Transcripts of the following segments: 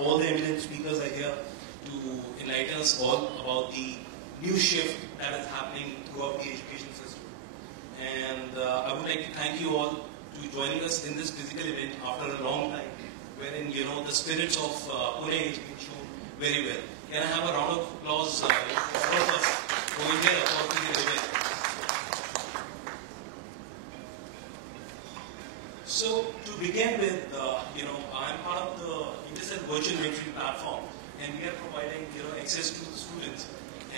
all the eminent speakers are here to enlighten us all about the new shift that is happening throughout the education system. And I would like to thank you all to joining us in this physical event after a long time, wherein the spirits of Pune is being shown very well. Can I have a round of applause for all of us over here for the event? So to begin with, I'm part of the INTERCEL Virtual Mentoring Platform, and we are providing access to the students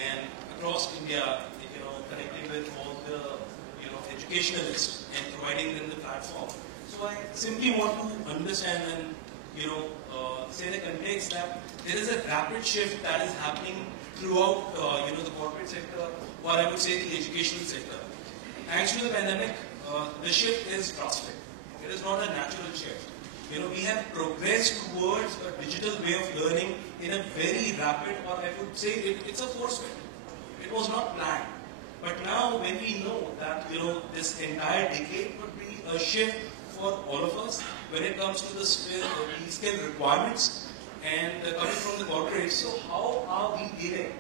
and across India, connecting with all the educationalists and providing them the platform. So I simply want to understand and say the context that there is a rapid shift that is happening throughout the corporate sector, or I would say the educational sector. Thanks to the pandemic, the shift is drastic. It is not a natural shift. We have progressed towards a digital way of learning in a very rapid, or I would say it's a force fit. It was not planned. But now when we know that this entire decade would be a shift for all of us when it comes to the skill requirements and coming from the corporate, so how are we dealing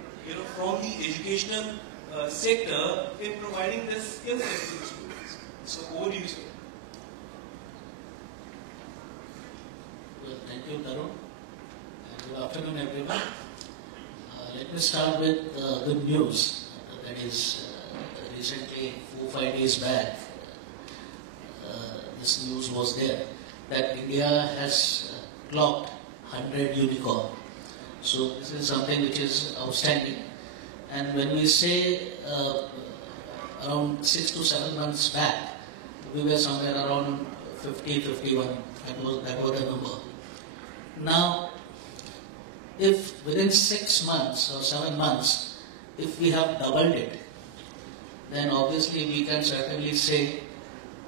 from the educational sector in providing this skill set to the students? So over to you, sir. Well, thank you, Tarun. Good afternoon, everyone. Let me start with good news. That is, recently, 4-5 days back, this news was there that India has clocked 100 unicorn. So this is something which is outstanding. And when we say around 6 to 7 months back, we were somewhere around 50, 51. That was the number. Now, if within 6 months or 7 months, if we have doubled it, then obviously we can certainly say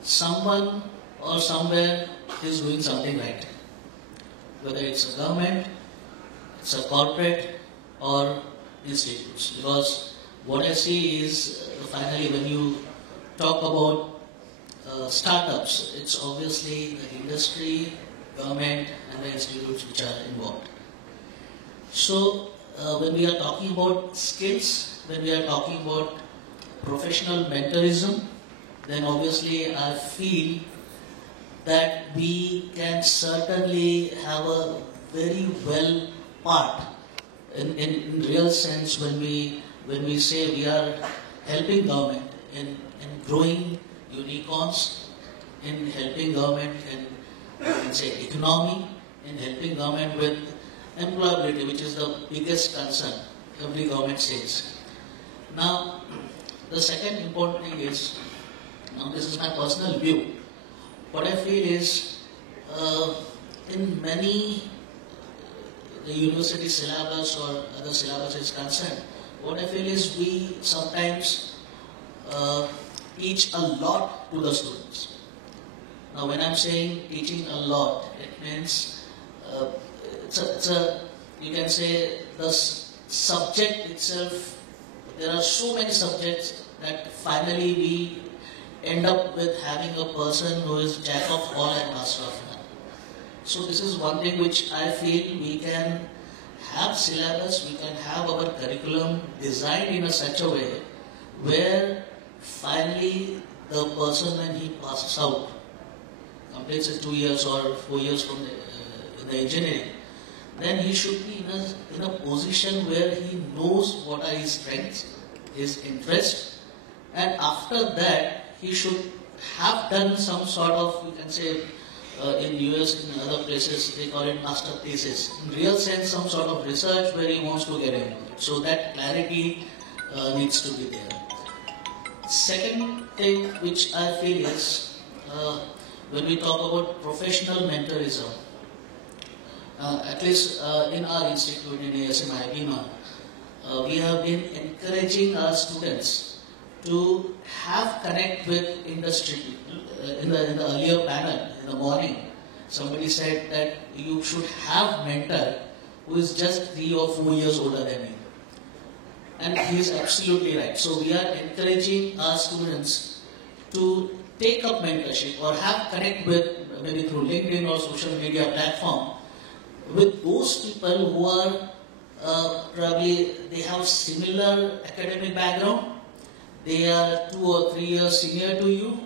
someone or somewhere is doing something right. Whether it's a government, it's a corporate or institutes. Because what I see is finally when you talk about startups, it's obviously the industry, government and the institutes which are involved. So when we are talking about skills, when we are talking about professional mentorism, then obviously I feel that we can certainly have a very well part in real sense when we say we are helping government in growing unicorns, in helping government in say economy, in helping government with employability, which is the biggest concern every government says. Now, the second important thing is, now this is my personal view, what I feel is in many the university syllabus or other syllabus is concerned, what I feel is we sometimes teach a lot to the students. Now when I'm saying teaching a lot, it means you can say the subject itself, there are so many subjects that finally we end up with having a person who is jack of all and master of none. So this is one thing which I feel we can have syllabus, we can have our curriculum designed in such a way where finally the person when he passes out, completes his 2 years or 4 years from the engineering, then he should be in a position where he knows what are his strengths, his interests, and after that he should have done some sort of, you can say, in US, in other places, they call it master thesis. In real sense, some sort of research where he wants to get in. So that clarity needs to be there. Second thing which I feel is, when we talk about professional mentorism, at least in our institute, in ASM IBMA, we have been encouraging our students to have connect with industry. In the earlier panel, in the morning, somebody said that you should have mentor who is just 3 or 4 years older than you. And he is absolutely right. So we are encouraging our students to take up mentorship or have connect with, maybe through LinkedIn or social media platform, with those people who are probably they have similar academic background, they are 2 or 3 years senior to you,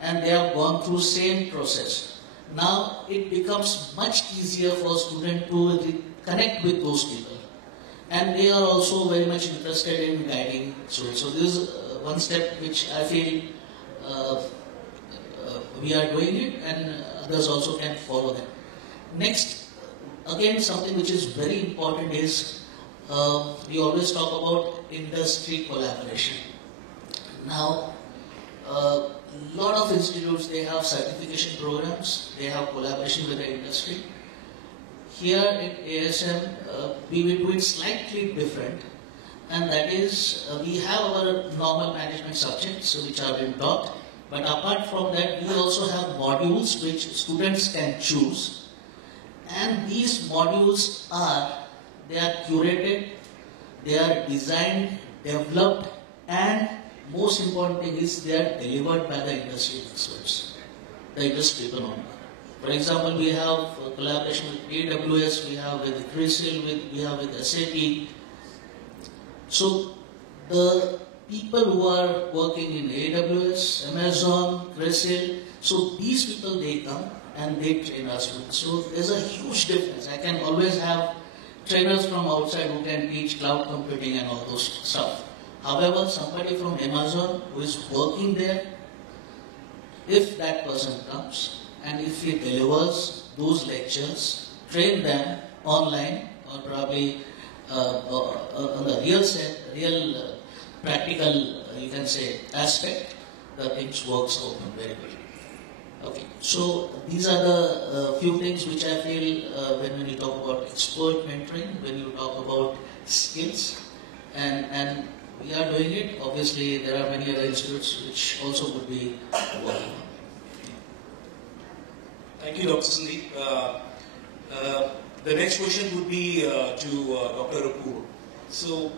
and they have gone through same process. Now it becomes much easier for a student to connect with those people, and they are also very much interested in guiding students. So this is one step which I feel we are doing it, and others also can follow that. Next, again, something which is very important is we always talk about industry collaboration. Now, a lot of institutes, they have certification programs, they have collaboration with the industry. Here at ASM, we will do it slightly different, and that is we have our normal management subjects which are being taught, but apart from that, we also have modules which students can choose, and these modules they are curated, they are designed, developed, and most important thing is they are delivered by the industry experts, the industry people. For example, we have collaboration with AWS, we have with CRISIL, we have with SAP. So the people who are working in AWS, Amazon, CRISIL, so these people, they come and they train us. So there's a huge difference. I can always have trainers from outside who can teach cloud computing and all those stuff. However, somebody from Amazon who is working there, if that person comes and if he delivers those lectures, train them online or probably on the real practical, you can say, aspect, the things works out very well. Okay, so these are the few things which I feel when you talk about expert mentoring, when you talk about skills, and we are doing it. Obviously, there are many other institutes which also would be working on. Thank you, Dr. Sandeep. The next question would be to Dr. Apur. So,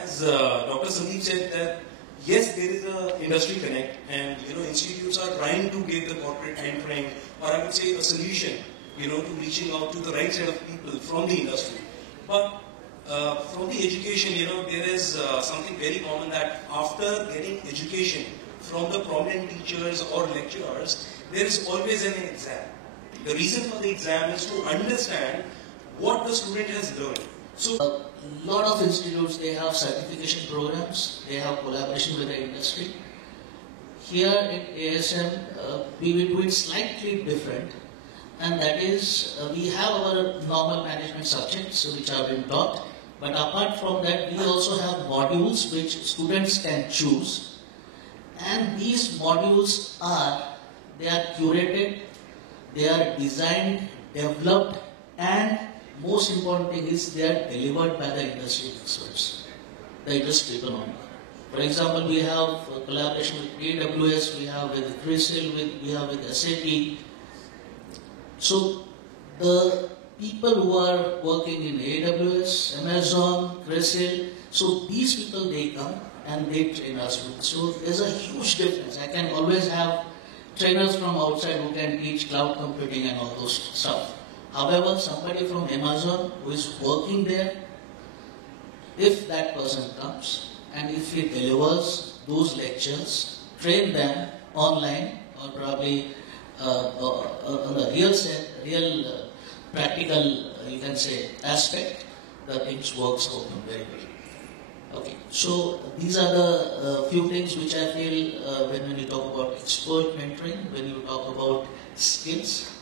as Dr. Sandeep said that yes, there is a industry connect, and institutes are trying to give the corporate mentoring, or I would say a solution, to reaching out to the right set of people from the industry. But from the education, there is something very common that after getting education from the prominent teachers or lecturers, there is always an exam. The reason for the exam is to understand what the student has learned. So, a lot of institutes, they have certification programs, they have collaboration with the industry. Here at ASM, we will do it slightly different, and that is we have our normal management subjects which are being taught, but apart from that, we also have modules which students can choose, and these modules they are curated, they are designed, developed, and most important thing is they are delivered by the industry experts, the industry people. For example, we have collaboration with AWS, we have with CRISIL, we have with SAP. So the people who are working in AWS, Amazon, CRISIL, so these people, they come and they train us. So there's a huge difference. I can always have trainers from outside who can teach cloud computing and all those stuff. However, somebody from Amazon who is working there, if that person comes and if he delivers those lectures, train them online or probably on the real practical, you can say, aspect, the things works out very well. Okay, so these are the few things which I feel when you talk about expert mentoring, when you talk about skills,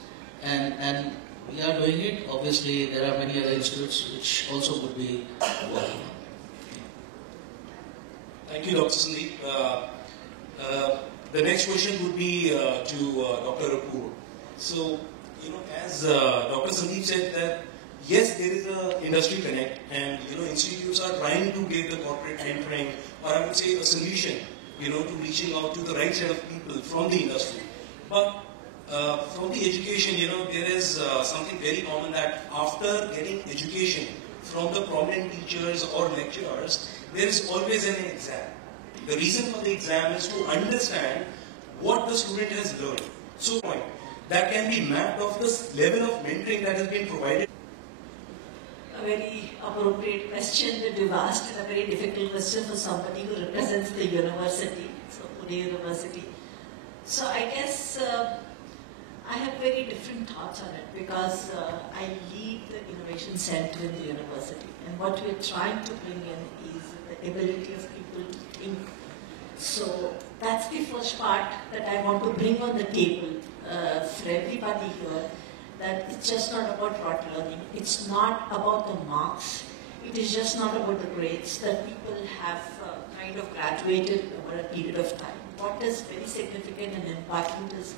and we are doing it. Obviously, there are many other institutes which also would be working on. Thank you, Dr. Sandeep. The next question would be to Dr. Apur. So, as Dr. Sandeep said that yes, there is a industry connect, and institutes are trying to give the corporate mentoring, or I would say a solution, to reaching out to the right set of people from the industry. But from the education, there is something very common that after getting education from the prominent teachers or lecturers, there is always an exam. The reason for the exam is to understand what the student has learned. So, that can be mapped off the level of mentoring that has been provided. a very appropriate question that you've asked, and a very difficult question for somebody who represents the university, so Pune University. So I guess I have very different thoughts on it because I lead the innovation center in the university, and what we're trying to bring in is the ability of people to think. So that's the first part that I want to bring on the table for everybody here, that it's just not about rote learning. It's not about the marks. It is just not about the grades that people have kind of graduated over a period of time. What is very significant and important is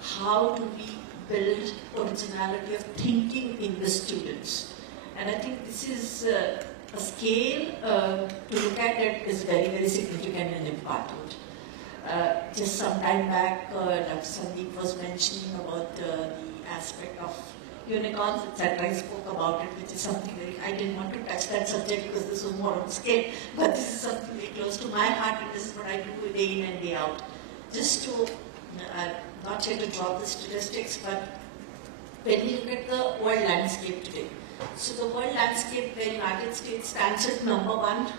how do we build originality of thinking in the students. And I think this is a scale to look at it is very, very significant and important. Just some time back, Dr. Sandeep was mentioning about the aspect of unicorns, etc. I spoke about it, which is something very, I didn't want to touch that subject because this was more on scale, but this is something very close to my heart, and this is what I do day in and day out. Just to, not here to draw the statistics, but when you look at the world landscape today, so the world landscape where United States stands at #1,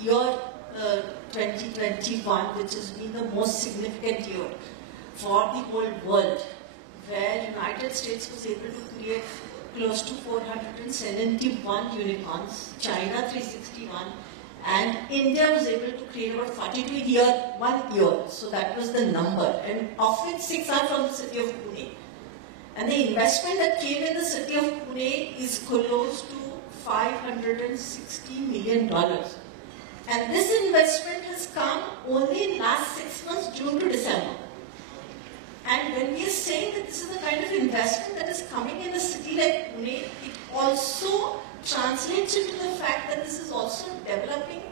year 2021, which has been the most significant year for the whole world, where United States was able to create close to 471 unicorns, China 361, and India was able to create about 42 one year. So that was the number, and of which 6 are from the city of Pune. And the investment that came in the city of Pune is close to $560 million. And this investment has come only in last 6 months, June to December. And when we are saying that this is the kind of investment that is coming in a city like Pune, it also translates into the fact that this is also developing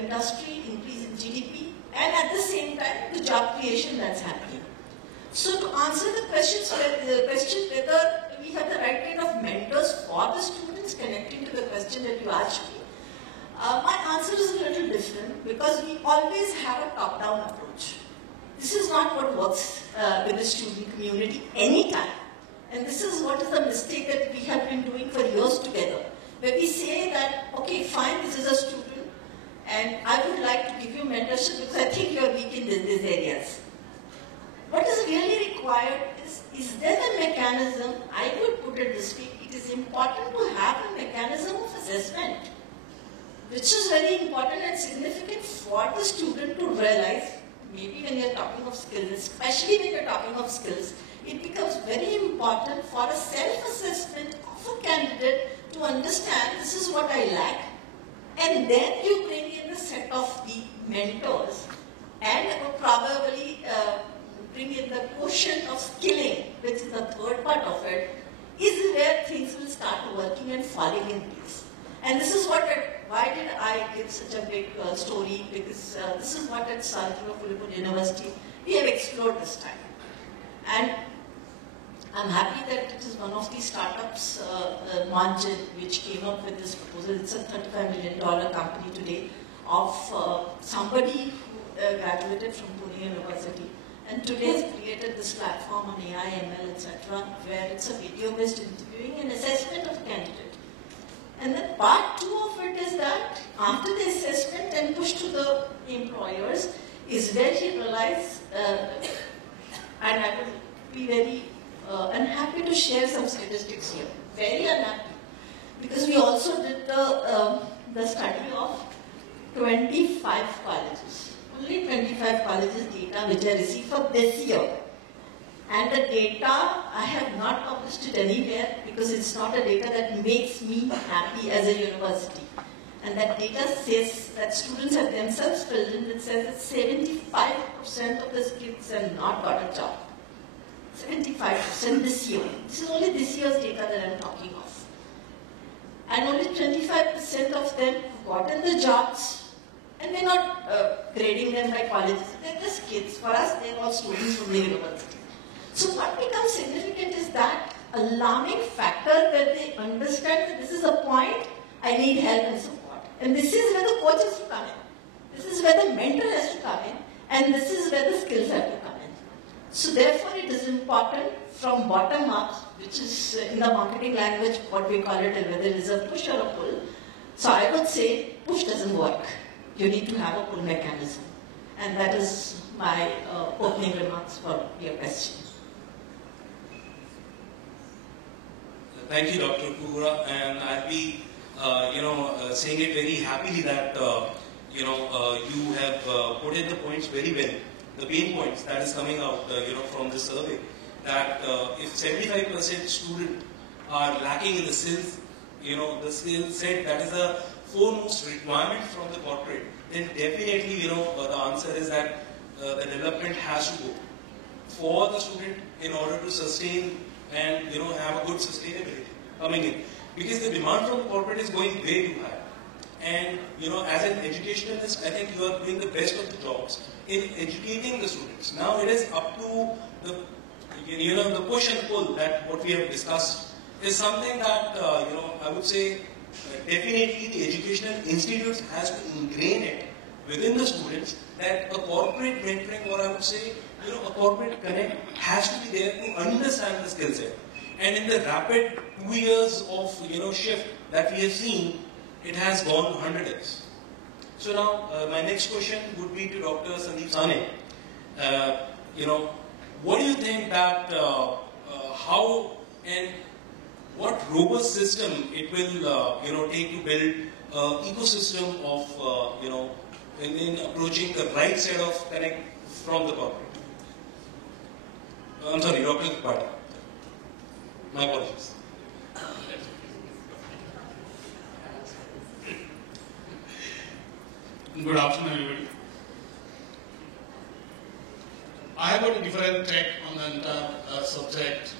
industry, increase in GDP, and at the same time, the job creation that's happening. So to answer the question whether we have the right kind of mentors for the students, connecting to the question that you asked me, my answer is a little different because we always have a top-down approach. This is not what works with the student community anytime. And this is what is the mistake that we have been doing for years together. Where we say that, okay, fine, this is a student, and I would like to give you mentorship because I think you are weak in these areas. What is really required is there a mechanism, I would put it this way, it is important to have a mechanism of assessment, which is very important and significant for the student to realize. Maybe when you're talking of skills, especially when you're talking of skills, it becomes very important for a self-assessment of a candidate to understand this is what I lack, and then you bring in the set of the mentors and probably bring in the quotient of skilling, which is the third part of it, is where things will start working and falling in place. And this is what why did I give such a big story? Because this is what at Sarojini Philippine University we have explored this time. And I'm happy that it is one of the startups, Manjit, which came up with this proposal. It's a $35 million company today of somebody who graduated from Pune University. And today has created this platform on AI, ML, etc., where it's a video-based interviewing and assessment of candidate. And then part 2 of it is that after the assessment and push to the employers is where he realized, and I will be very unhappy to share some statistics here. Very unhappy. Because we also did the study of 25 colleges. Only 25 colleges data which I received for this year. And the data, I have not published it anywhere because it's not a data that makes me happy as a university. And that data says that students have themselves filled in. It says that 75% of the kids have not got a job. 75% this year. This is only this year's data that I'm talking of. And only 25% of them have gotten the jobs. And we're not grading them by colleges. They're just kids. For us, they're all students from the university. So what becomes significant is that alarming factor where they understand that this is a point, I need help and support. And this is where the coach has to come in. This is where the mentor has to come in. And this is where the skills have to come in. So therefore it is important from bottom up, which is in the marketing language what we call it, whether it is a push or a pull. So I would say push doesn't work. You need to have a pull mechanism. And that is my opening remarks for your question. Thank you, Dr. Kugura, and I'll be, saying it very happily that, you have put in the points very well, the main points that is coming out, from the survey, that if 75% students are lacking in the skills, the skill set that is the foremost requirement from the corporate, then definitely, the answer is that the development has to go for the student in order to sustain and have a good sustainability coming in, because the demand from the corporate is going way too high. And as an educationalist, I think you are doing the best of the jobs in educating the students. Now it is up to the the push and pull that what we have discussed is something that I would say definitely the educational institutes has to ingrain it within the students, that a corporate mentoring, or I would say a corporate connect has to be there to understand the skill set. And in the rapid 2 years of shift that we have seen, it has gone 100x. So now my next question would be to Dr. Sandeep Sane. What do you think that how and what robust system it will take to build an ecosystem of in approaching the right set of connect from the corporate? I'm sorry, Dr. Tripathi. My apologies. Good afternoon, everybody. I have got a different take on the entire subject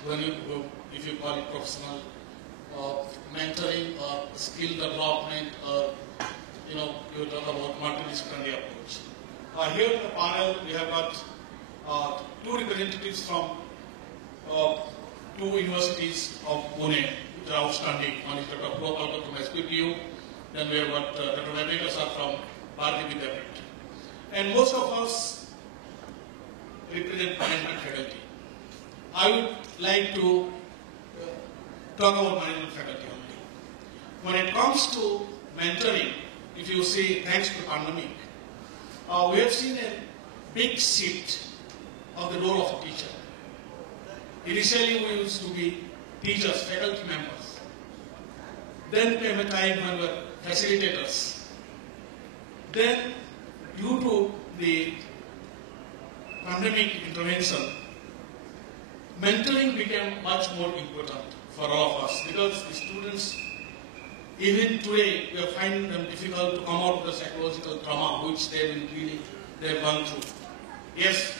if you call it professional mentoring or skill development, or you talk about multidisciplinary approach. Here in the panel we have got two representatives from two universities of Pune, which are outstanding. One is Dr. Gopal from SPPU, then we have got Dr. Vivek Prasad from Bharati Vidyapeeth. And most of us represent management faculty. I would like to talk about management faculty only. When it comes to mentoring, if you see, thanks to the pandemic, we have seen a big shift of the role of a teacher. Initially, we used to be teachers, faculty members. Then came a time when we were facilitators. Then, due to the pandemic intervention, mentoring became much more important for all of us, because the students, even today, we are finding them difficult to come out of the psychological trauma which they've gone through. Yes,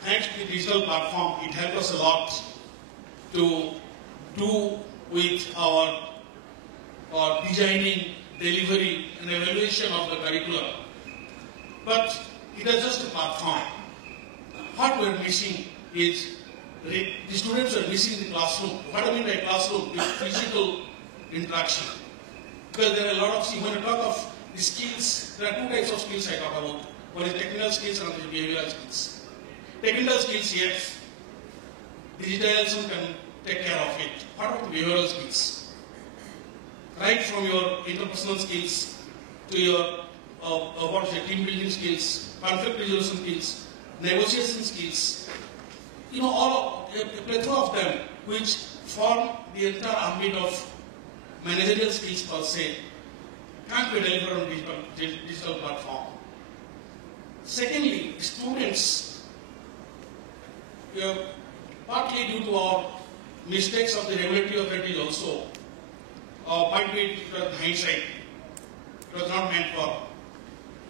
thanks to the digital platform, it helped us a lot to do with our designing, delivery, and evaluation of the curriculum. But it is just a platform. What we are missing is the students are missing the classroom. What I mean by classroom is physical interaction. Because there are a lot of, when I talk of the skills, there are two types of skills I talk about. One is technical skills and other is behavioral skills. Technical skills, yes, digitalization can take care of it. What about the behavioral skills? Right from your interpersonal skills to your team building skills, conflict resolution skills, negotiation skills, all a plethora of them which form the entire ambit of managerial skills per se, can't be delivered on digital platform. Secondly, students, partly due to our mistakes of the regulatory authorities also, might be hindsight, it was not meant for.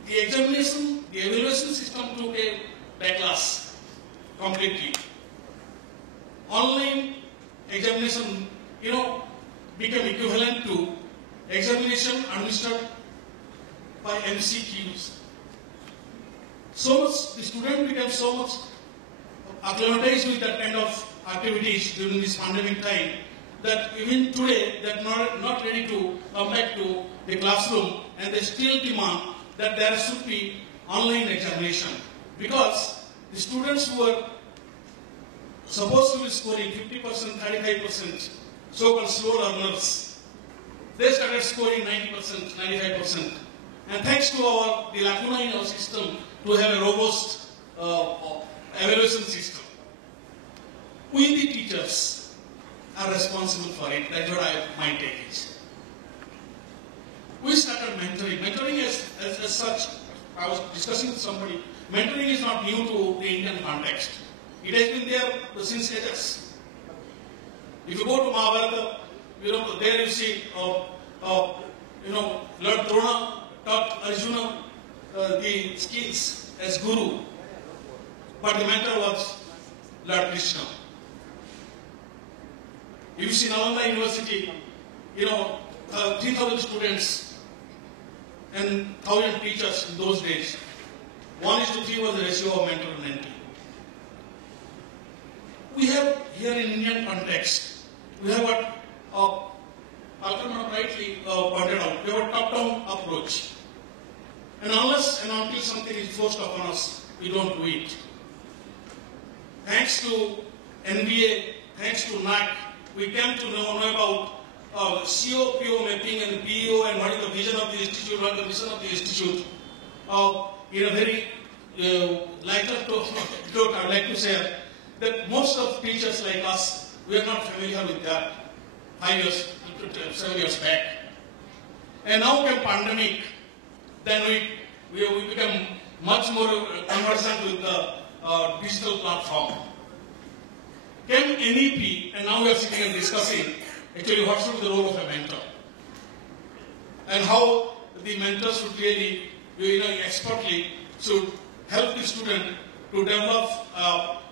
The examination, the evaluation system took a backlash completely. Online examination, became equivalent to examination administered by MCQs. So much, the student became so much acclimatized with that kind of activities during this pandemic time that even today they are not ready to come back to the classroom, and they still demand that there should be online examination, because the students who are supposed to be scoring 50%, 35%, so-called slow learners, they started scoring 90%, 95%. And thanks to the lacuna in our system to have a robust evaluation system. We, the teachers, are responsible for it. That's what my take is. We started mentoring. Mentoring as such, I was discussing with somebody, mentoring is not new to the Indian context. It has been there since ages. If you go to Mahabharata, there you see, Lord Drona taught Arjuna the skills as guru, but the mentor was Lord Krishna. If you see Nalanda University, 3,000 students and 1,000 teachers in those days. 1:3 was the ratio of mentor and mentee. We have here in Indian context, we have what Alkamana rightly pointed out, we have a top-down approach. And unless and until something is forced upon us, we don't do it. Thanks to NBA, thanks to NAC, we came to know about CO-PO mapping and PEO and what is the vision of the institute, what is the mission of the institute. In a very lighter note, I would like to say that most of teachers like us, we are not familiar with that 7 years back. And now came pandemic, then we become much more conversant with the digital platform. Came NEP, and now we are sitting and discussing actually what should be the role of a mentor. And how the mentor should really, expertly, should help the student to develop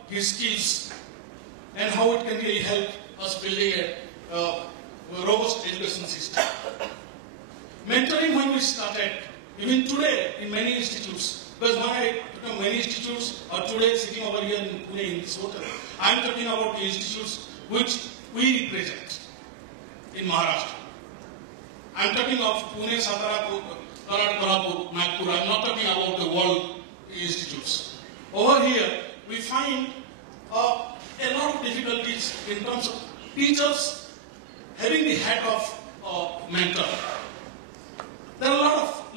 his skills, and how it can really help us building a robust education system. Mentoring, when we started, even today in many institutes, because when I talk many institutes, or today sitting over here in Pune in this hotel, I am talking about the institutes which we represent in Maharashtra. I am talking of Pune, Satara, Kolhapur, Nagpur. I am not talking about the world institutes. Over here, we find a lot of difficulties in terms of teachers having the hat of mentor. There are a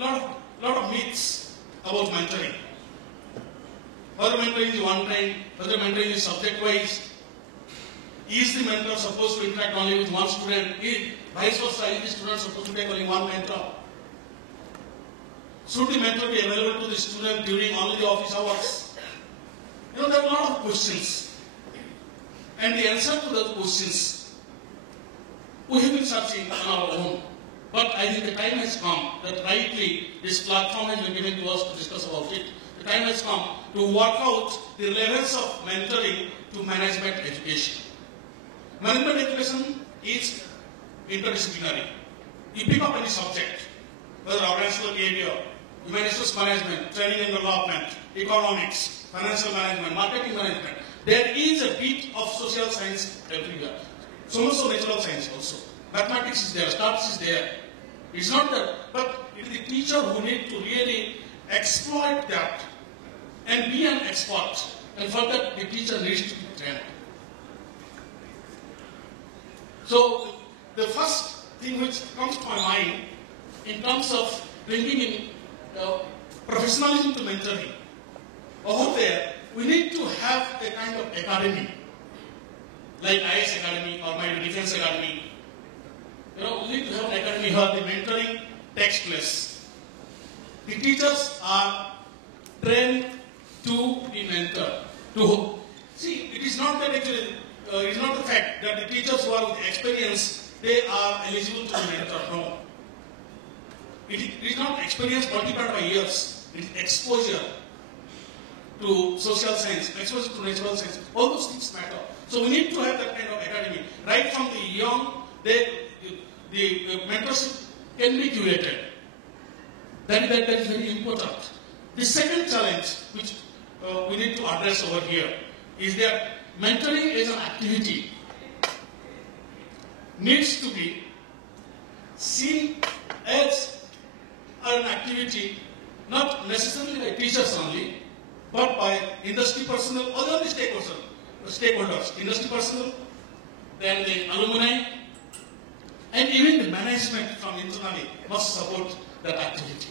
lot of myths about mentoring. Whether mentoring is one-time, whether mentoring is subject-wise. Is the mentor supposed to interact only with one student? Vice versa, is the student supposed to take only one mentor? Should the mentor be available to the student during only the office hours? There are a lot of questions. And the answer to those questions, we have been searching on our own. But I think the time has come that rightly this platform has been given to us to discuss about it. The time has come to work out the relevance of mentoring to management education. Management education is interdisciplinary. You pick up any subject, whether organizational behavior, human resource management, training and development, economics, financial management, marketing management. There is a bit of social science everywhere. So much so natural science also. Mathematics is there, stats is there. It's not that, but it is the teacher who needs to really exploit that and be an expert. And for that, the teacher needs to be trained. So, the first thing which comes to my mind in terms of bringing in professionalism to mentoring, over there, we need to have a kind of academy, like IS Academy or my Defense Academy. We need to have an academy where the mentoring takes place. The teachers are trained to be mentored. See, it is not that actually, it is not the fact that the teachers who are with experience, they are eligible to be mentored. No. It is not experience multiplied by years. It is exposure to social science, exposure to natural science. All those things matter. So we need to have that kind of academy. Right from the young, the mentorship can be curated. That is very important. The second challenge which we need to address over here is that mentoring as an activity needs to be seen as an activity not necessarily by teachers only, but by industry personnel or other stakeholders. stakeholders, industry personnel, then the alumni, and even the management from internally must support that activity.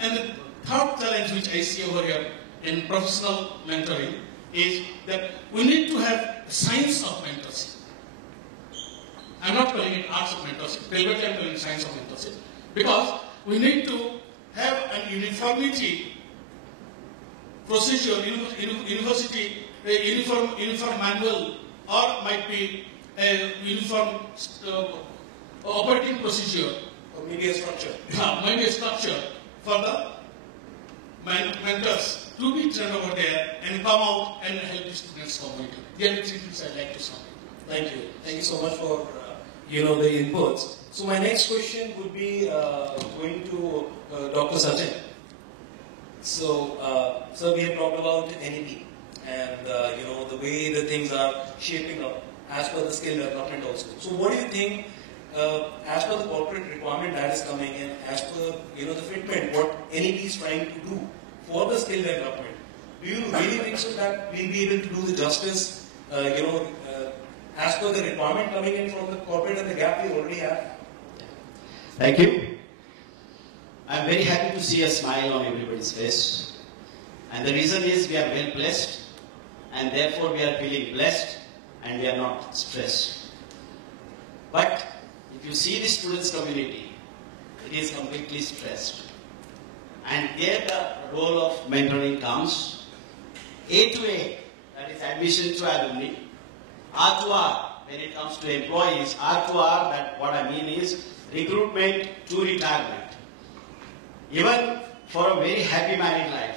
And the third challenge which I see over here in professional mentoring is that we need to have science of mentorship. I'm not calling it arts of mentorship, deliberately I'm calling science of mentorship, because we need to have an uniformity procedure, university, a uniform manual, or might be a uniform operating procedure, or maybe a structure. Maybe a structure for the mentors to be trained over there and come out and help the students community. There are three things I'd like to say. Thank you. Thank you so much for the inputs. So my next question would be going to Dr. Sachin. So, sir, we have talked about NEP and the way the things are shaping up as per the skill development also. So, what do you think, as per the corporate requirement that is coming in, as per the fitment, what NEP is trying to do for the skill development? Do you really think so that we'll be able to do the justice, as per the requirement coming in from the corporate and the gap we already have? Thank you. I'm very happy to see a smile on everybody's face. And the reason is we are well blessed, and therefore we are feeling blessed, and we are not stressed. But if you see the students' community, it is completely stressed. And there the role of mentoring comes. A to A, that is admission to alumni. R to R, when it comes to employees. R to R, that what I mean is recruitment to retirement. Even for a very happy married life,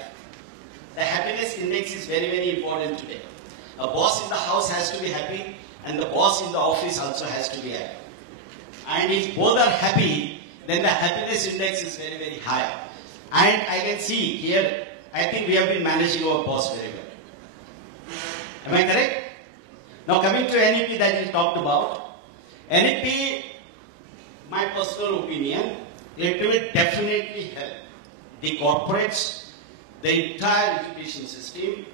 the happiness index is very, very important today. A boss in the house has to be happy, and the boss in the office also has to be happy. And if both are happy, then the happiness index is very, very high. And I can see here, I think we have been managing our boss very well. Am I correct? Now coming to NEP that you talked about, NEP, my personal opinion, it will definitely help the corporates, the entire education system,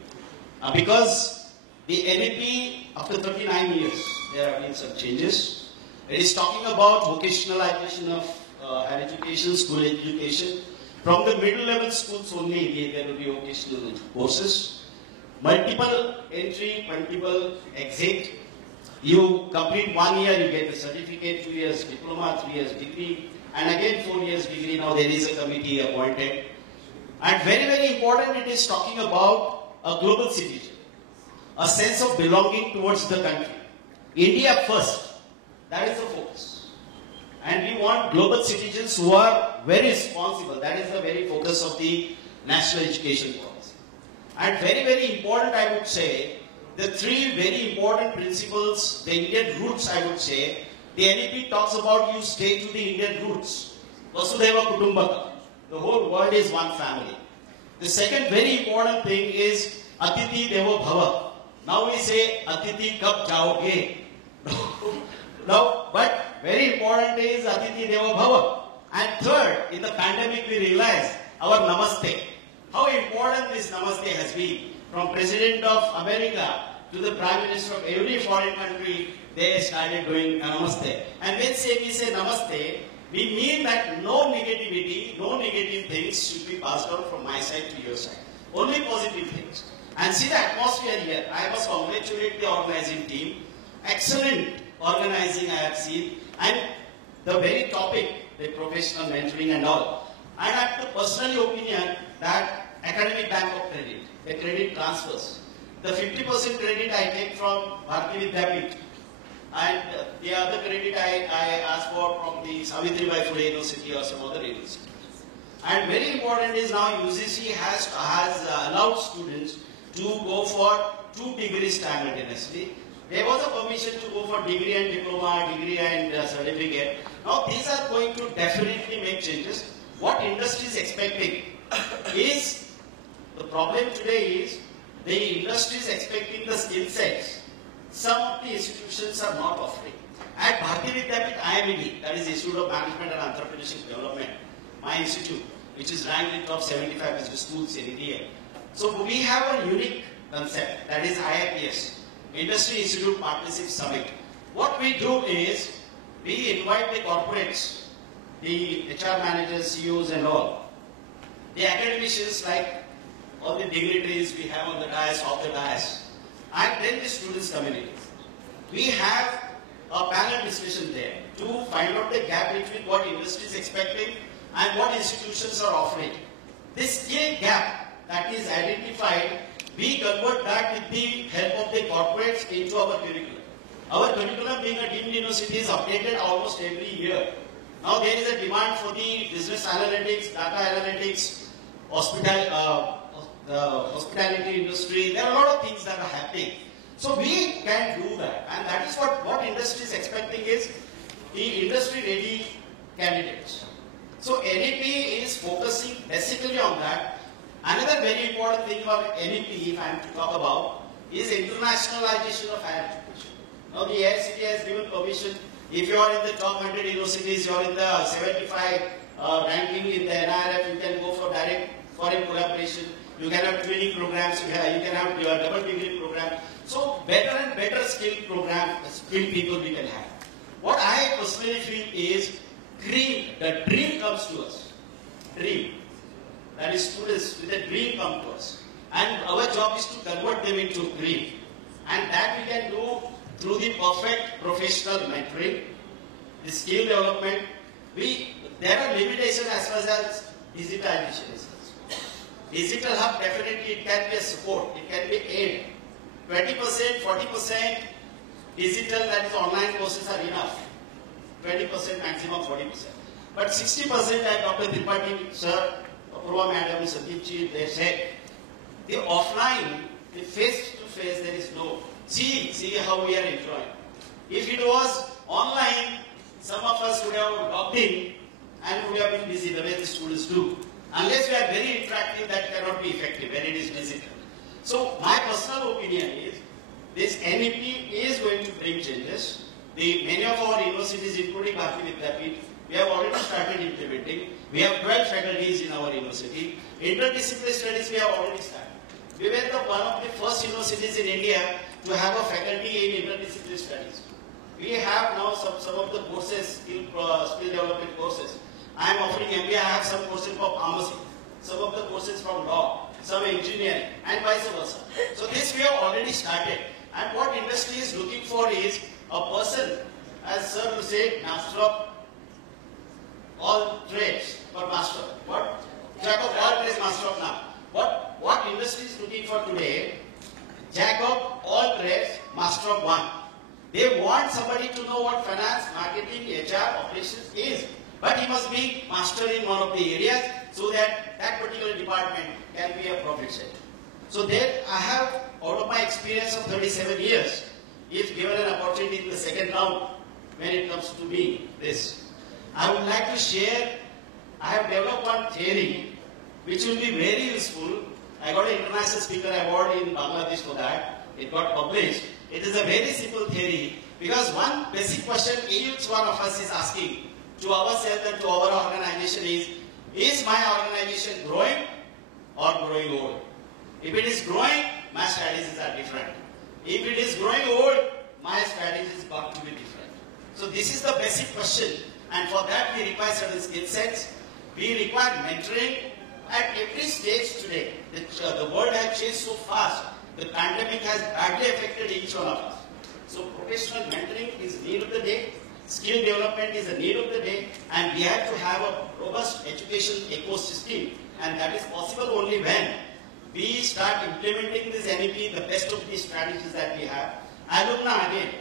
because the NEP, after 39 years, there have been some changes. It is talking about vocationalization of higher education, school education. From the middle level schools only, there will be vocational courses. Multiple entry, multiple exit. You complete 1 year, you get a certificate, 2 years diploma, 3 years degree, and again 4 years degree. Now there is a committee appointed. And very, very important, it is talking about a global citizen, a sense of belonging towards the country. India first, that is the focus. And we want global citizens who are very responsible. That is the very focus of the national education policy. And very, very important, I would say, the three very important principles, the Indian roots, I would say, the NEP talks about you stay to the Indian roots. Vasudhaiva Kutumbakam. The whole world is one family. The second very important thing is Atithi Devo Bhava. Now we say Atithi Kab Jaoge. Now, but very important is Atithi Devo Bhava. And third, in the pandemic we realized our Namaste. How important this Namaste has been. From President of America to the Prime Minister of every foreign country, they started doing Namaste. And when we say Namaste, we mean that no negativity, no negative things should be passed on from my side to your side. Only positive things. And see the atmosphere here. I must congratulate the organizing team. Excellent organizing I have seen. And the very topic, the professional mentoring and all. And I have the personal opinion that Academic Bank of Credit, the credit transfers. The 50% credit I take from Bharati Vidyapit, and the other credit I ask for from the Savitribai Phule University or some other university. And very important is now UGC has allowed students to go for 2 degrees simultaneously. There was a permission to go for degree and diploma, degree and certificate. Now these are going to definitely make changes. What industry is expecting is, the problem today is, the industry is expecting the skill sets. Some of the institutions are not offering. At Bharati Vidyapit IMD, that is Institute of Management and Entrepreneurship Development, my institute, which is ranked in top 75 business schools in India. So we have a unique concept, that is IIPS, Industry Institute Partnership Summit. What we do is, we invite the corporates, the HR managers, CEOs and all, the academicians like all the dignitaries we have on the dais, off the dais, and then the students community. We have a panel discussion there to find out the gap between what industry is expecting and what institutions are offering. This skill gap that is identified, we convert that with the help of the corporates into our curriculum. Our curriculum, being a deemed university, is updated almost every year. Now there is a demand for the business analytics, data analytics, the hospitality industry. There are a lot of things that are happening. So we can do that, and that is what industry is expecting is the industry-ready candidates. So NEP is focusing basically on that. Another very important thing for NEP, if I am to talk about, is internationalization of higher education. Now the AICTE has given permission. If you are in the top 100 universities, you are in the 75 ranking in the NIRF, you can go for direct foreign collaboration. You can have training programs, you can have your double degree program. So better and better skilled people we can have. What I personally feel is the dream comes to us. Dream. That is, students with a dream come to us. And our job is to convert them into dream. And that we can do through the perfect professional mentoring, the skill development. There are limitations as far as digitalization is concerned. Digital hub, definitely it can be a support, it can be aid. 20%, 40% digital, that is online courses are enough. 20%, maximum 40%. But 60%, like Dr. Tripathi sir, Apurva madam, Sandeep ji, they said, the offline, the face-to-face, there is no. See how we are enjoying. If it was online, some of us would have logged in and would have been busy the way the students do. Unless we are very interactive, that cannot be effective when it is digital. So my personal opinion is, this NEP is going to bring changes. Many of our universities, including Bharati Vidyapeeth, we have already started implementing. We have 12 faculties in our university. Interdisciplinary studies we have already started. We were one of the first universities in India to have a faculty in interdisciplinary studies. We have now some of the courses, skill development courses. I am offering MBA, I have some courses for pharmacy, some of the courses from law, some engineering, and vice versa. So this we have already started. And what industry is looking for is a person, as sir said, master of all trades, but master. What? Jack of all trades, master of none. What industry is looking for today? Jack of all trades, master of one. They want somebody to know what finance, marketing, HR, operations is. But he must be master in one of the areas so that that particular department can be a profit center. So there I have, out of my experience of 37 years, if given an opportunity in the second round, when it comes to me, this, I would like to share, I have developed one theory which will be very useful. I got an International Speaker Award in Bangladesh for that. It got published. It is a very simple theory because one basic question each one of us is asking to ourselves and to our organization is my organization growing or growing old? If it is growing, my strategies are different. If it is growing old, my strategies got to be different. So this is the basic question, and for that we require certain skill sets. We require mentoring at every stage today. The world has changed so fast. The pandemic has badly affected each one of us. So professional mentoring is need of the day. Skill development is a need of the day, and we have to have a robust education ecosystem, and that is possible only when we start implementing this NEP, the best of these strategies that we have. Alumna again,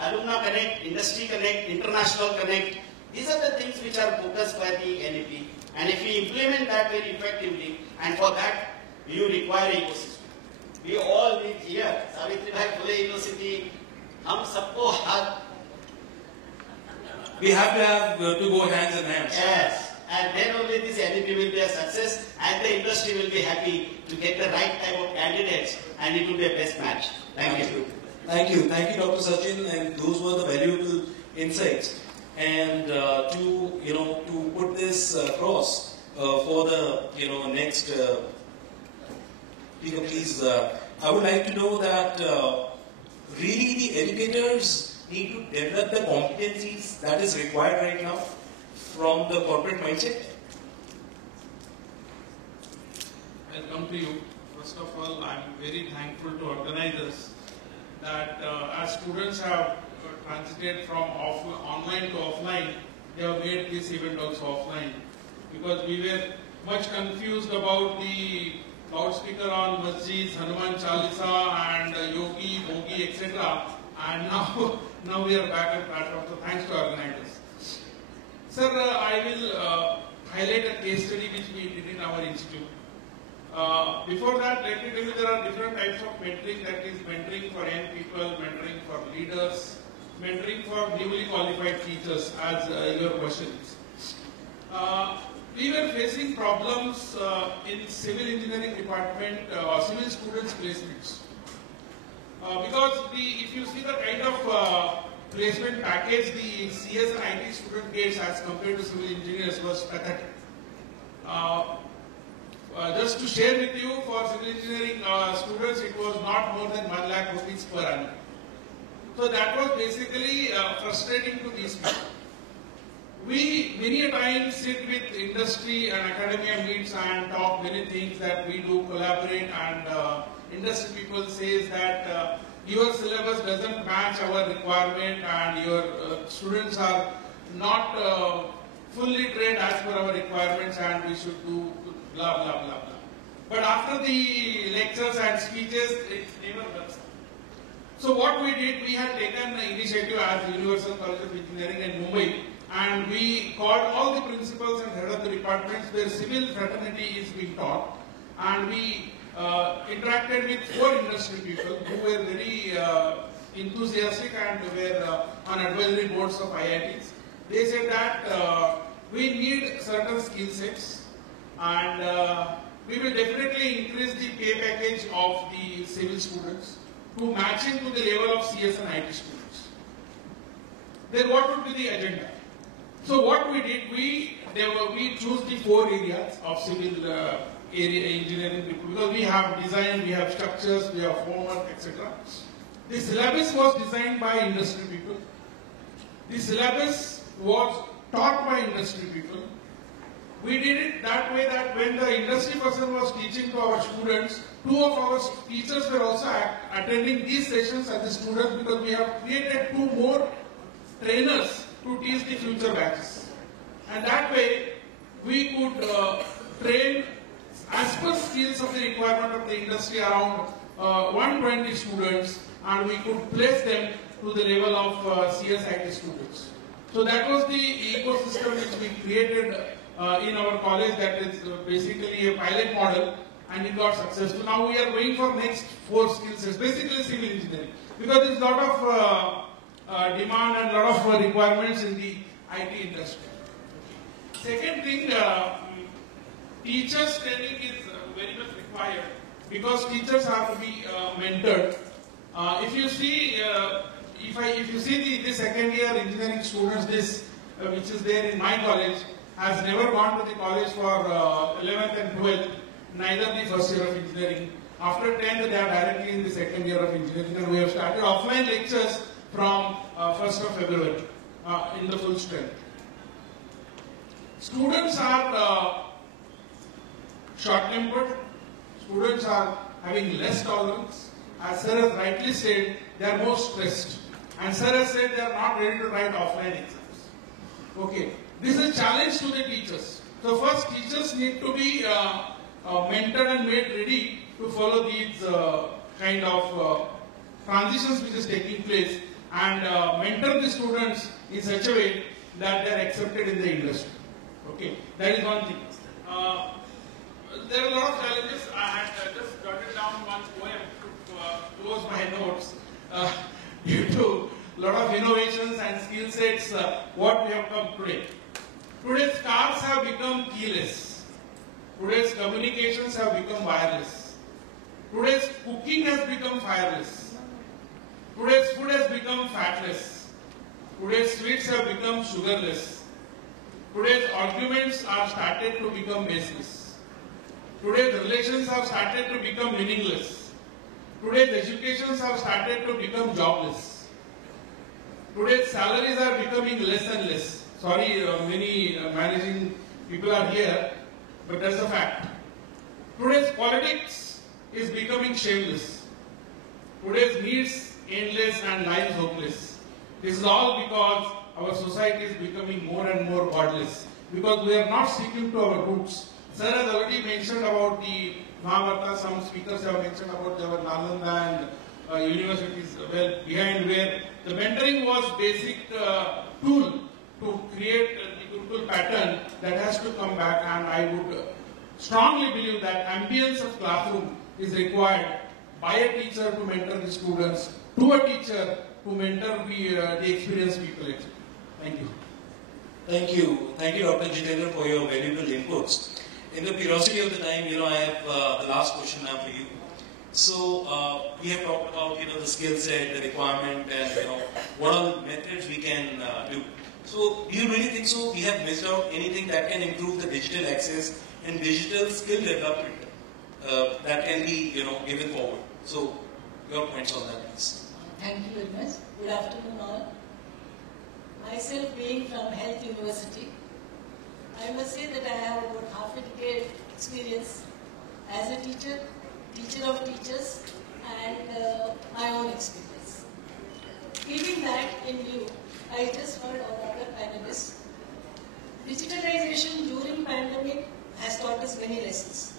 Alumna Connect, Industry Connect, International Connect, these are the things which are focused by the NEP, and if we implement that very effectively, and for that you require ecosystem. We all need here, Savitribai Phule University, hum sabko haath. We have to go hands in hands. Yes, and then only this NEP will be a success, and the industry will be happy to get the right type of candidates, and it will be a best match. Thank you. Thank you, Dr. Sachin, and those were the valuable insights. And to put this across for the next speaker, please I would like to know that really the educators need to develop the competencies that is required right now from the corporate mindset. I'll come to you. First of all, I'm very thankful to organizers that as students have transited from online to offline, they have made this event also offline, because we were much confused about the loudspeaker on masjids, Hanuman Chalisa and Yogi, Bogi, etc. And now we are back at platform. So thanks to organizers. Sir, I will highlight a case study which we did in our institute. Before that, let me tell you there are different types of mentoring, that is mentoring for young people, mentoring for leaders, mentoring for newly qualified teachers, as your question is. We were facing problems in civil engineering department, civil students placements. Because if you see the kind of placement package the CS and IT student gets as compared to civil engineers was pathetic. Just to share with you, for civil engineering students, it was not more than 1 lakh rupees per annum. So that was basically frustrating to these people. We many a time sit with industry and academia meets and talk many things that we do collaborate, and industry people says that your syllabus doesn't match our requirement and your students are not fully trained as per our requirements and we should do blah blah blah blah. But after the lectures and speeches, it never works. So what we did, we had taken the initiative as Universal College of Engineering in Mumbai, and we called all the principals and head of the departments where civil fraternity is being taught, and we interacted with 4 industry people who were very enthusiastic and were on advisory boards of IITs. They said that we need certain skill sets, and we will definitely increase the pay package of the civil students to matching to the level of CS and IT students. Then what would be the agenda? So what we did, we chose the 4 areas of civil engineering, because we have design, we have structures, we have homework, etc. The syllabus was designed by industry people. The syllabus was taught by industry people. We did it that way that when the industry person was teaching to our students, 2 of our teachers were also attending these sessions as the students, because we have created 2 more trainers to teach the future batches. And that way, we could train as per skills of the requirement of the industry around 120 students, and we could place them to the level of CSIT students. So that was the ecosystem which we created in our college. That is basically a pilot model, and it got successful. Now we are going for next 4 skill sets, basically civil engineering, because there is a lot of demand and a lot of requirements in the IT industry. Second thing, teachers training is very much required, because teachers have to be mentored. If you see, if you see the second year engineering students, this which is there in my college, has never gone to the college for 11th and 12th, neither the first year of engineering. After 10th, they are directly in the second year of engineering, and we have started offline lectures from 1st of February in the full strength. Students are short-tempered, students are having less tolerance. As Sir has rightly said, they are more stressed. And Sir has said they are not ready to write offline exams. Okay, this is a challenge to the teachers. So first, teachers need to be mentored and made ready to follow these kind of transitions which is taking place, and mentor the students in such a way that they are accepted in the industry. Okay, that is one thing. There are a lot of challenges. I had just jotted down one poem to close my notes. Due to a lot of innovations and skill sets, what we have come today. Today's cars have become keyless. Today's communications have become wireless. Today's cooking has become fireless. Today's food has become fatless. Today's sweets have become sugarless. Today's arguments are started to become baseless. Today's relations have started to become meaningless. Today's educations have started to become jobless. Today's salaries are becoming less and less. Sorry, many managing people are here, but that's a fact. Today's politics is becoming shameless. Today's needs endless and lives hopeless. This is all because our society is becoming more and more godless. Because we are not sticking to our roots. Sir has already mentioned about the Mahabharata, some speakers have mentioned about our Nalanda and universities well behind, where the mentoring was basic tool to create the Gurukul pattern that has to come back, and I would strongly believe that ambience of classroom is required by a teacher to mentor the students, to a teacher to mentor the experienced people. Thank you. Thank you. Thank you, Dr. Jitendra, for your valuable inputs. In the curiosity of the time, I have the last question now for you. So, we have talked about, the skill set, the requirement, and, what all methods we can do. So, do you really think so? We have missed out anything that can improve the digital access and digital skill development that can be, given forward. So, your points on that, please. Thank you very much. Good afternoon, all. Myself being from Health University, I must say that I have about half a decade experience as a teacher, teacher of teachers, and my own experience. Keeping that in view, I just heard our other panelists. Digitalization during pandemic has taught us many lessons.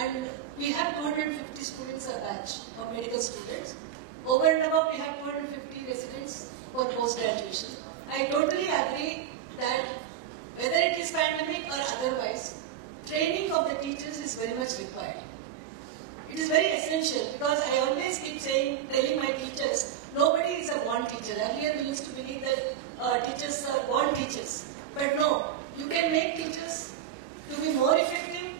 And we have 250 students a batch of medical students. Over and above, we have 250 residents for post-graduation. I totally agree that whether it is pandemic or otherwise, training of the teachers is very much required. It is very essential because I always keep telling my teachers, nobody is a born teacher. Earlier we used to believe that teachers are born teachers. But no, you can make teachers to be more effective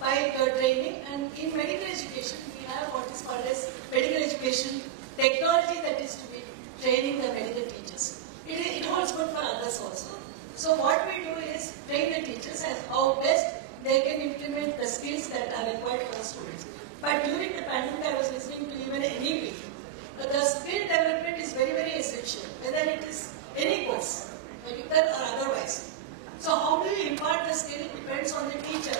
by training, and in medical education we have what is called as medical education technology that is to be training the medical teachers. It holds good for others also. So what we do is train the teachers as how best they can implement the skills that are required for the students. But during the pandemic, I was listening to even NEP. The skill development is very, very essential, whether it is any course, or otherwise. So how do you impart the skill depends on the teacher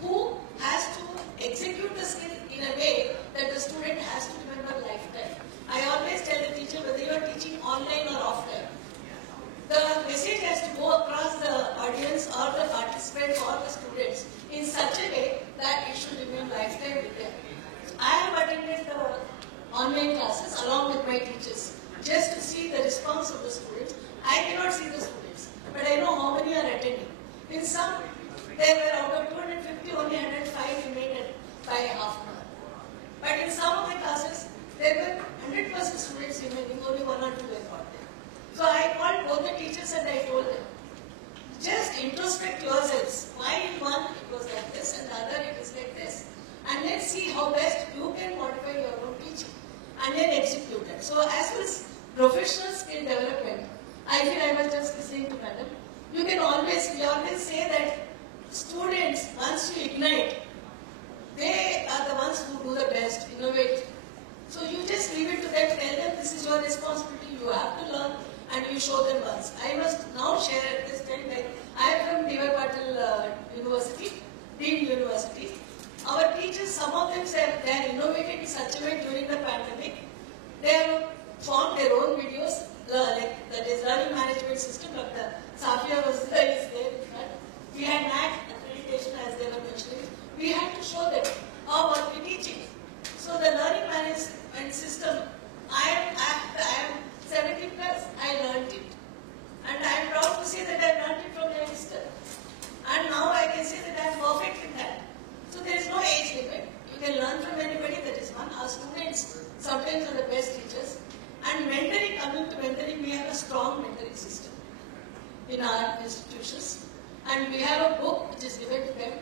who has to execute the skill in a way that the student has to remember lifetime. I always tell the teacher, whether you are teaching online or offline, the message has to go across the audience or the participants or the students in such a way that it should remain lifetime with them. I have attended the online classes along with my teachers just to see the response of the students. I cannot see the students, but I know how many are attending. In some, there were out of 250, only 105 remained by half an hour. But in some of the classes, there were 100% students remaining, only 1 or 2 were not there. So I called both the teachers and I told them, just introspect yourselves. Why in one it was like this and the other it is like this. And let's see how best you can modify your own teaching and then execute it. So as well as professional skill development, I feel I was just listening to madam. We always say that students, once you ignite, they are the ones who do the best, innovate. So you just leave it to them, tell them this is your responsibility, you have to learn, and you show them once. I must now share at this time that I am from D.Y. Patil University, Dean University. Our teachers, some of them said they are innovated in such a way during the pandemic. They have formed their own videos, like that is learning management system. Dr. Safia was there, is there. We had NAC accreditation as they were mentioning. We had to show them how are we teaching. So the learning management system, I am 70 plus, I learned it. And I am proud to say that I learned it from my sister. And now I can say that I am perfect in that. So there is no age limit. You can learn from anybody, that is one. Our students sometimes are the best teachers. And mentoring, coming to mentoring, we have a strong mentoring system in our institutions. And we have a book which is given to them.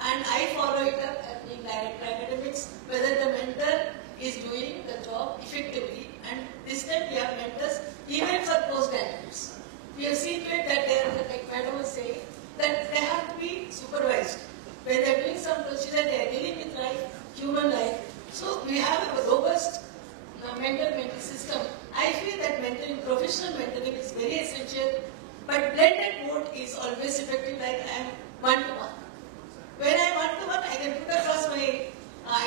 And I follow it up at being director academics, whether the mentor is doing the job effectively. And this time we have mentors even for postgraduates. We have seen to it that they are, like madam was saying, that they have to be supervised. When they are doing some procedure, they are dealing with life, human life. So we have a robust mentor-mentee system. I feel that mentoring, professional mentoring is very essential, but blended mode is always effective, like I am one-to-one. When I am one-to-one, I can put across my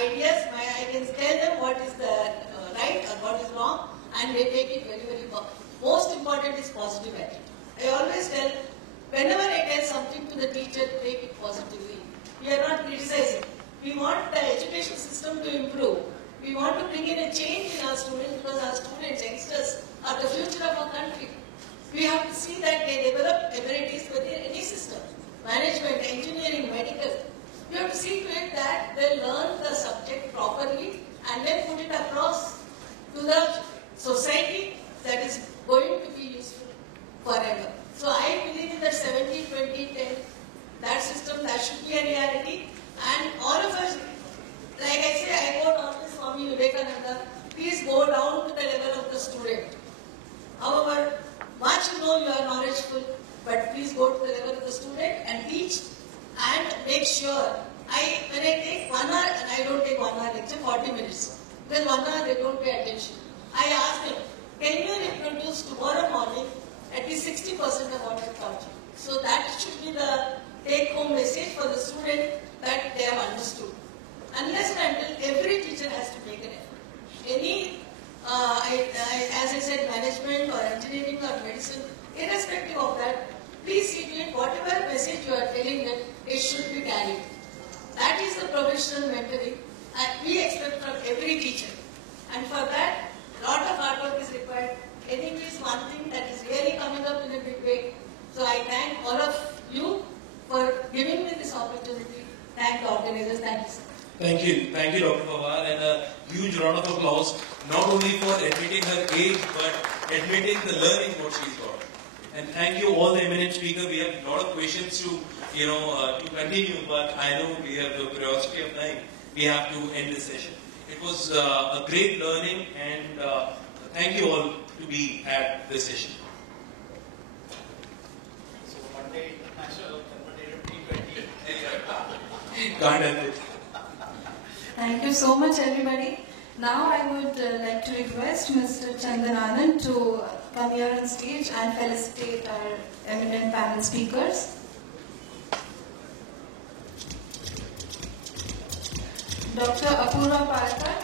ideas, I can tell them what is the right or what is wrong, and they take it very, very well. Most important is positive attitude. I always tell, whenever I tell something to the teacher, take it positively. We are not criticizing. We want the education system to improve. We want to bring in a change in our students because our students, youngsters, are the future of our country. We have to see that they develop abilities within any system. Management, engineering, medical. We have to see to it that they learn the subject properly and then put it across to the society that is going to be useful forever. So I believe in that 70-20-10, that system, that should be a reality. And all of us, like I say, I quote always Swami Vivekananda, please go down to the level of the student. However much you know, you are knowledgeful, but please go to the level of the student and teach and make sure. When I take 1 hour, and I don't take 1 hour lecture, 40 minutes. Because 1 hour they don't pay attention. I ask them, can you reproduce tomorrow morning at least 60% of what I taught you? So that should be the take-home message for the student that they have understood. Unless and until every teacher has to make an effort. As I said, management or engineering or medicine, irrespective of that, please see to it, whatever message you are telling them, it should be carried. That is the professional mentoring we expect from every teacher. And for that, a lot of hard work is required. Ethics is one thing that is really coming up in a big way. So I thank all of you for giving me this opportunity. Thank the organizers. Thank you, sir. Thank you, Dr. Pawar, and a huge round of applause, not only for admitting her age, but admitting the learning what she's got. And thank you all the eminent speakers. We have a lot of questions to continue, but I know we have the curiosity of time. We have to end this session. It was a great learning, and thank you all to be at this session. So Monday International Competitive T20. Can't help it. Thank you so much, everybody. Now I would like to request Mr. Chandan Anand to come here on stage and felicitate our eminent panel speakers. Dr. Apurva Palkar.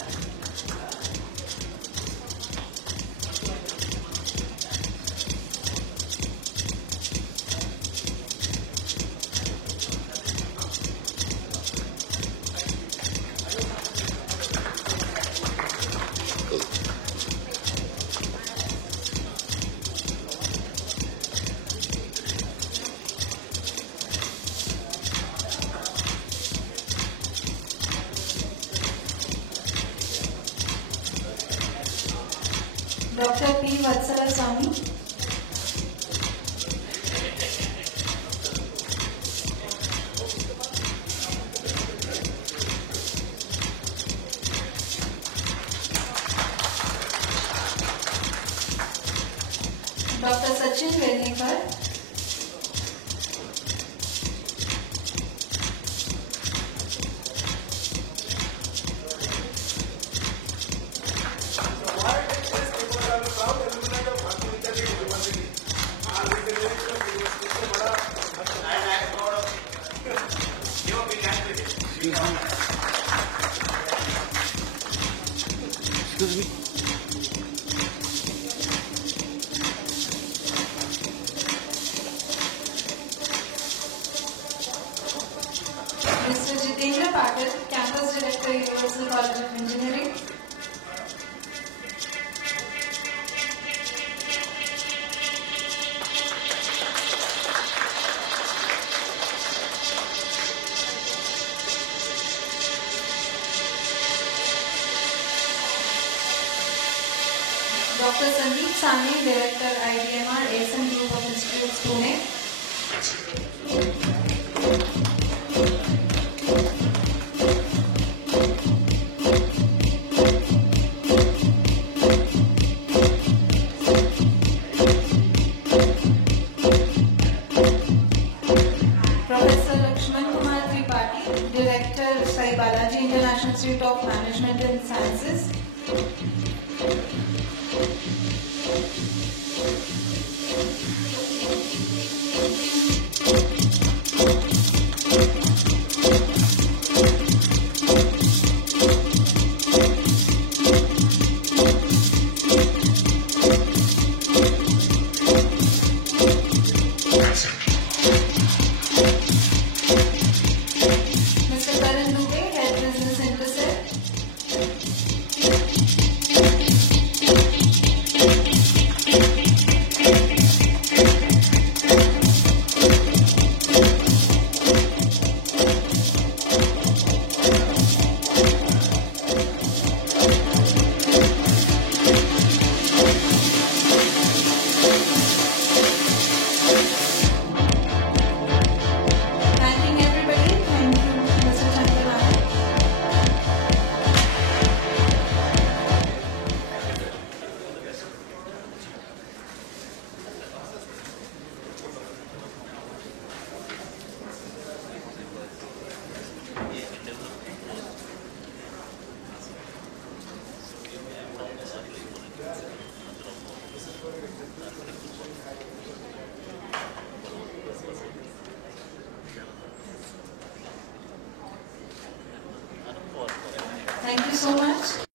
Dr. P. Vatsala Swami. Dr. Sachin Velnikar. Mr. Jitendra Patil, Campus Director, Universal College of Engineering. Dr. Sandeep Sani, Director, IDMR, ASM Group of Institutes, Pune. Professor Lakshman Kumar Tripathi, Director, Sai Balaji International Institute of Management and Mr. Karan Dubey, Head Business Intercept. Thanking everybody. Thank you, Mr. Chandranath. Thank you so much.